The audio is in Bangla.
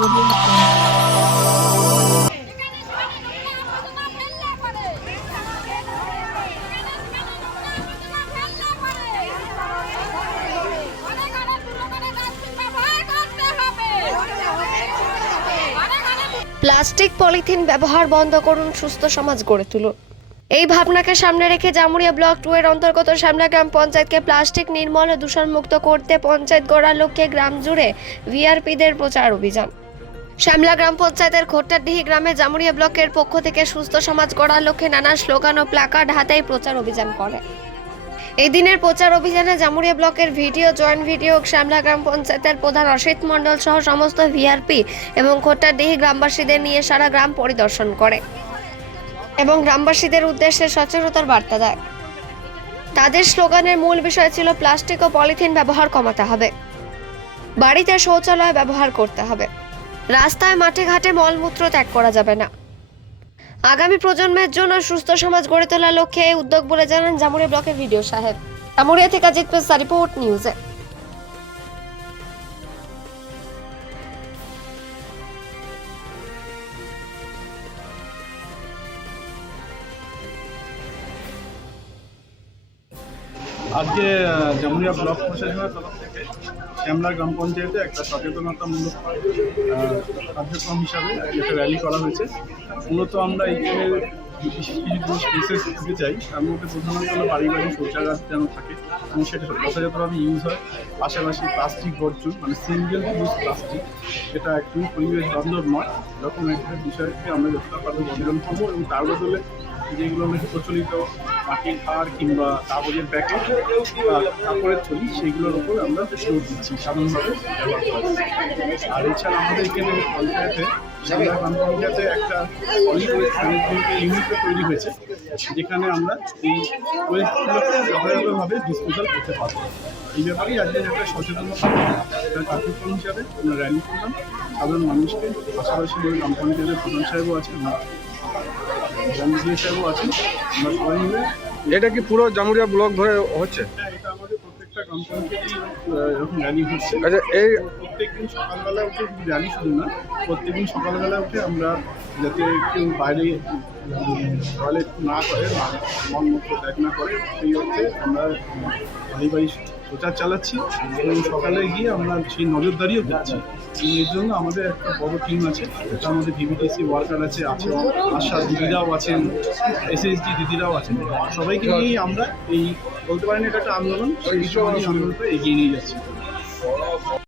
প্লাস্টিক পলিথিন ব্যবহার বন্ধ করুন, সুস্থ সমাজ গড়ে তুলুন। এই ভাবনাকে সামনে রেখে জামুরিয়া ব্লক টু এর অন্তর্গত শ্যামলা গ্রাম পঞ্চায়েতকে প্লাস্টিক নির্মল ও দূষণমুক্ত করতে পঞ্চায়েত গড়ার লক্ষ্যে গ্রাম জুড়ে ভিআরপিদের প্রচার অভিযান। শ্যামলা গ্রাম পঞ্চায়েতের খোট্টাডিহি গ্রামে জামুরিয়া ব্লকের পক্ষ থেকে সুস্থ সমাজ গড়ার লক্ষ্যে নানা স্লোগান ও প্লাকার্ড হাতেই প্রচার অভিযান করে। এই দিনের প্রচার অভিযানে জামুরিয়া ব্লকের ভিডিও, জয়েন্ট ভিডিও, শ্যামলা গ্রাম পঞ্চায়েতের প্রধান অসিত মণ্ডল সহ সমস্ত ভিআরপি এবং খোট্টাডিহি গ্রামবাসীদের নিয়ে সারা গ্রাম পরিদর্শন করে এবং গ্রামবাসীদের উদ্দেশ্যে সচেতনতার বার্তা দেয়। তাদের স্লোগানের মূল বিষয় ছিল প্লাস্টিক ও পলিথিন ব্যবহার কমাতে হবে। বাড়িতে শৌচালয় ব্যবহার করতে হবে। রাস্তায় মাঠে ঘাটে মলমূত্র ত্যাগ করা যাবে না। আগামী প্রজন্মের জন্য সুস্থ সমাজ গড়ে তোলার লক্ষ্যে উদ্যোগ বলে জানান জামুরিয়া ব্লকের ভিডিও সাহেব। জামুরিয়া থেকে অজিত পেশা রিপোর্ট নিউজে। আজকে জামুরিয়া ব্লক প্রশাসনের তরফ থেকে শ্যামলা গ্রাম পঞ্চায়েতে একটা সচেতনতামূলক কার্যক্রম হিসাবে একটা র্যালি করা হয়েছে। মূলত আমরা এইখানে বিশেষ বিশেষ দিতে চাই। তার মধ্যে প্রধানত হলো বাড়ি বাড়ি শৌচাগার যেন থাকে, এবং সেটা যথাযথভাবে ইউজ হয়। পাশাপাশি প্লাস্টিক বর্জন মানে সিঙ্গেল ইউজ প্লাস্টিক যেটা একদমই পরিবেশ বান্ধব নয়। এরকম একটা বিষয়কে আমরা যতটা পারব বর্জন করব এবং তার বদলে যেগুলো আমাদের প্রচলিত মাটির হাড় কিংবা কাগজের প্যাকেট বা কাপড়ের থলি সেগুলোর উপর আমরা জোর দিচ্ছি সাধারণভাবে। আর এছাড়া আমাদের এখানে পঞ্চায়েতে পঞ্চায়েতে একটা ইউনিটও তৈরি হয়েছে, যেখানে আমরা এই ওয়েস্টগুলোকে যথাযথভাবে ডিসপোজাল করতে পারব। এই ব্যাপারেই আজকে একটা সচেতনতা কার্যক্রম হিসাবে আমরা র্যালি করলাম। সাধারণ মানুষকে, পাশাপাশি গ্রাম পঞ্চায়েতের প্রধান সাহেবও আছেন বিডিও সাহেবও আছেন। আমরা সবাই মিলে এটা কি পুরো জামুরিয়া ব্লক ধরে হচ্ছে? হ্যাঁ, এটা আমাদের প্রত্যেকটা গ্রাম এরকম র্যালি হচ্ছে। আচ্ছা এই প্রত্যেকদিন সকালবেলা উঠে র্যালি শুধু না প্রত্যেকদিন সকালবেলা উঠে আমরা যাতে কেউ বাইরে টয়লেট না করে মলমূত্র ত্যাগ না করে সেই অর্থে আমরা বাড়ি প্রচার চালাচ্ছি। এবং সকালে গিয়ে আমরা সেই নজরদারিও করছি এর জন্য আমাদের একটা বড় টিম আছে। তার আমাদের ভিভিটিসি ওয়ার্কার আছে আছে আশা দিদিরাও আছেন এসএসডি দিদিরাও আছেন। সবাইকে নিয়েই আমরা এই বলতে পারেন এটা একটা আন্দোলন। সেই বিষয়ে আন্দোলনটা এগিয়ে নিয়ে যাচ্ছি।